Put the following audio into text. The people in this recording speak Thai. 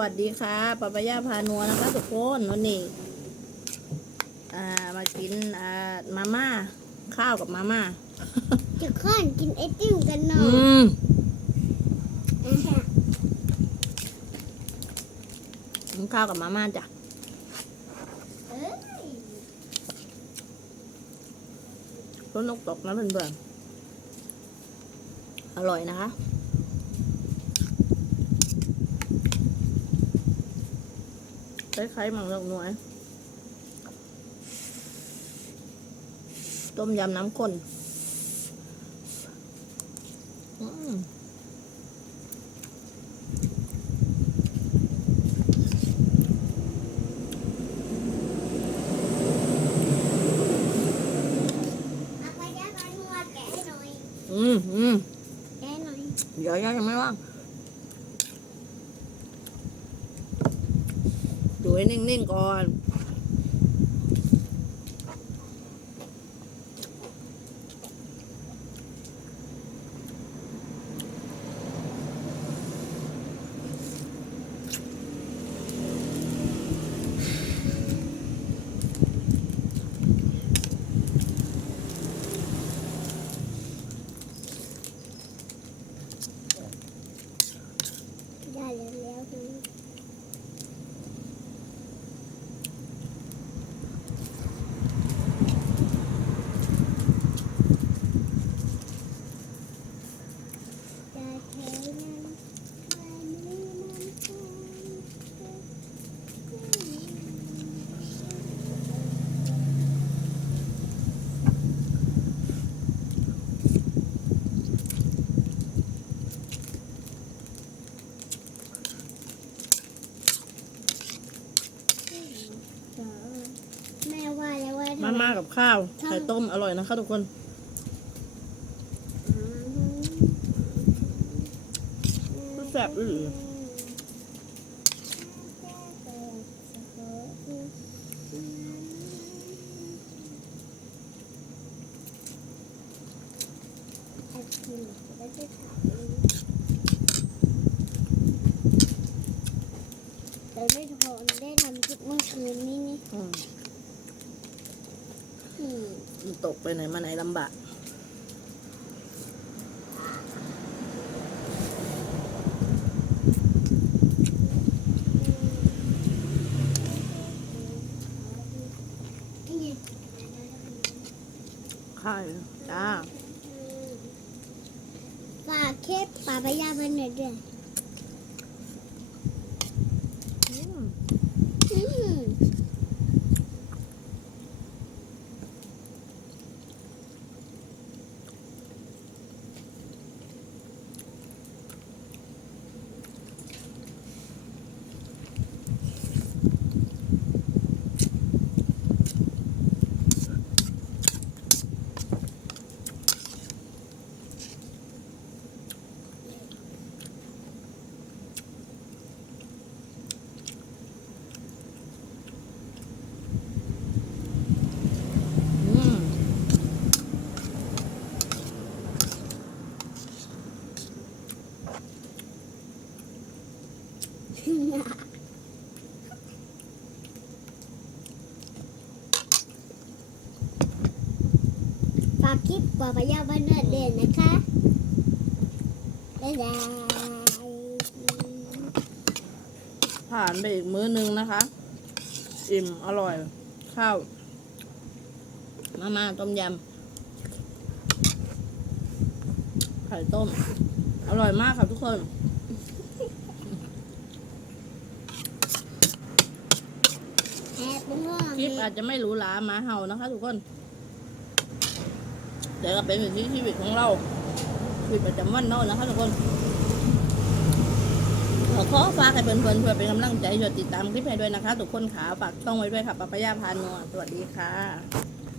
วัสดีค่ะปะปายาพานัวนะคะทุกคนวันนี้อ่ามากินอ่ามาม่าข้าวกับมาม่าจะข้อนกินไอติมกันหน่ออืยมอะฮะกินข้าวกับมาม่าจ้ะเอ้ยรสนกตกนะเพื่อนๆอร่อยนะคะ คล้ายๆมังเลือกนวยต้มยำน้ำข้นอืม เอาไปย่างกันหัวแกะให้หน่อย อืมอืม แกะหน่อย เดี๋ยวยังไม่ว่าง ดูให้นิ่งๆก่อน ได้แล้วแล้วคุณจะเทนั้นวันนี้มันคง แม่ว่าแล้วว่า มาม่ากับข้าวไข่ต้มอร่อยนะคะทุกคนแซ่บอือแต่ไม่พอได้ทำคลิปเมื่อคืนนี้นี่อื มันตกไปไหนมาไหนลำบากนี่ไข้าวจ้าฝากเคปปาปายามันหน่อยด้วย ฝากคลิปปาปายามันหน่อยเด่นนะคะบ๊ายบายผ่านไปอีกมื้อนึงนะคะ อิ่มอร่อย ข้าว มาม่าต้มยำไข่ต้ม อร่อยมากครับทุกคน แอบเป็นห่วง คลิปอาจจะไม่หรูหราหมาเห่านะคะ ทุกคน แต่ก็เป็นวิถีชีวิตของเราชีวิตประจำวันเนานะคะทุกคนขอขอฝากให้เพื่อนๆเพื่อเป็นกำลังใจช่วยติดตามคลิปให้ด้วยนะคะ ทุกคนขาฝากช่องไว้ด้วยค่ะปะปะยาพานัวสวัสดีค่ะ